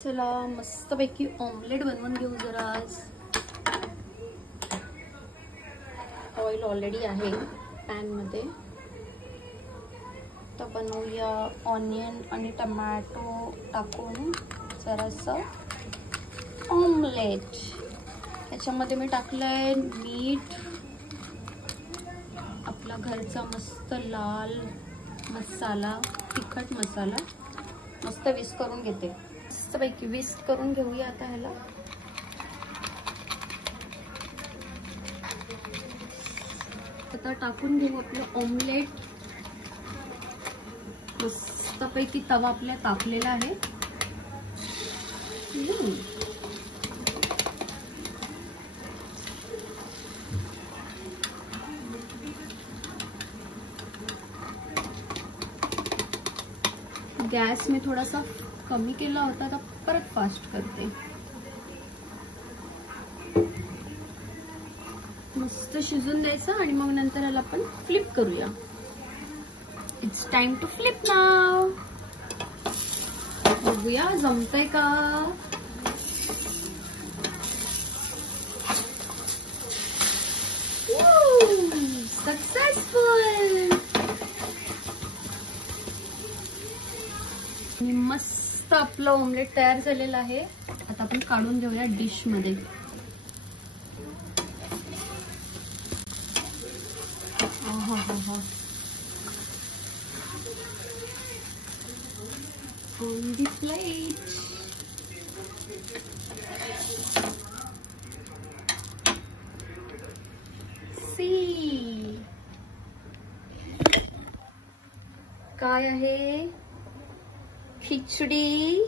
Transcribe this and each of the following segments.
चला मस्तपैकी ऑमलेट बनवून घेऊ जरा आज। ऑइल ऑलरेडी आहे पॅन मध्ये, तर बनवूया ऑनियन आणि टमाटो टाकून जरासं ऑमलेट। त्याच्यामध्ये मी टाकलंय मीठ, आपला घरचा मस्त लाल मसाला, तिखट मसाला, मस्त विस्क करून घेते। मस्तपैकी विस्क करून घेऊया आता ह्याला। आता टाकून घेऊ आपलं ऑमलेट। मस्तपैकी तवा आपल्या तापलेला आहे। गॅस मी थोडासा कमी केला होता, तर परत फास्ट करते। मस्त शिजून द्यायचं आणि मग नंतर याला आपण फ्लिप करूया। इट्स टाइम टू फ्लिप नाव। बघूया जमतंय का। सक्सेसफुल। मस्त आपलं ऑमलेट तयार झालेलं आहे। आता आपण काढून घेऊया डिश मध्ये। On the plate. सी काय आहे, खिचडी,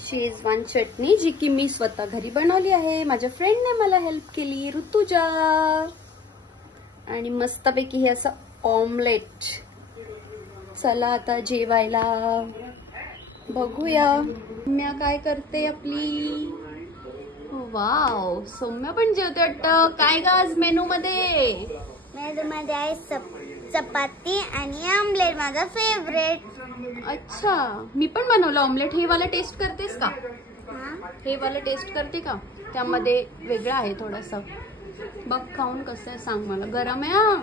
शेजवान चटणी, जी की मी स्वतः घरी बनवली आहे। माझ्या फ्रेंडने मला हेल्प केली, ऋतुजा। आणि मस्तपैकी हे असं ऑमलेट। चला आता जेवायला बघूया सौम्या काय करते आपली। वाव, सौम्या पण जेवते वाटतं। काय ग आज मेनू मध्ये? मेनू मध्ये आहे चपाती आणि ऑमलेट, माझा फेवरेट। अच्छा, मी पण बनवलं ऑमलेट। हे वाला टेस्ट करतेस का? हे वाला टेस्ट करते का? त्यामध्ये वेगळं आहे थोडंसं। बघ खाऊन कसं आहे सांग मला। गरम आहे हा,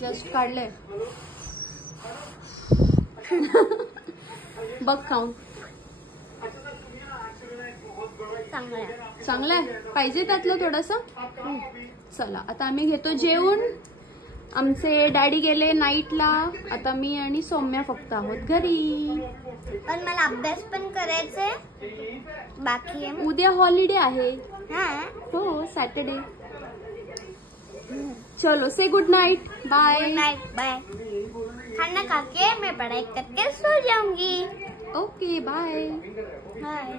जस्ट काढलंय। बघ खाऊन। चांगलं आहे, पाहिजे त्यातलं थोडंसं। चला आता आम्ही घेतो जेवून। आमचे डॅडी गेले नाईटला, आता मी आणि सौम्या फक्त आहोत घरी। पण मला अभ्यास पण करायचंय, बाकी आहे। उद्या हॉलिडे आहे। हाँ? हो, सॅटरडे। चलो say good night, bye. Good night, bye. खाना खा के मैं पढ़ाई करके सो जाऊंगी। Okay, bye. बाय।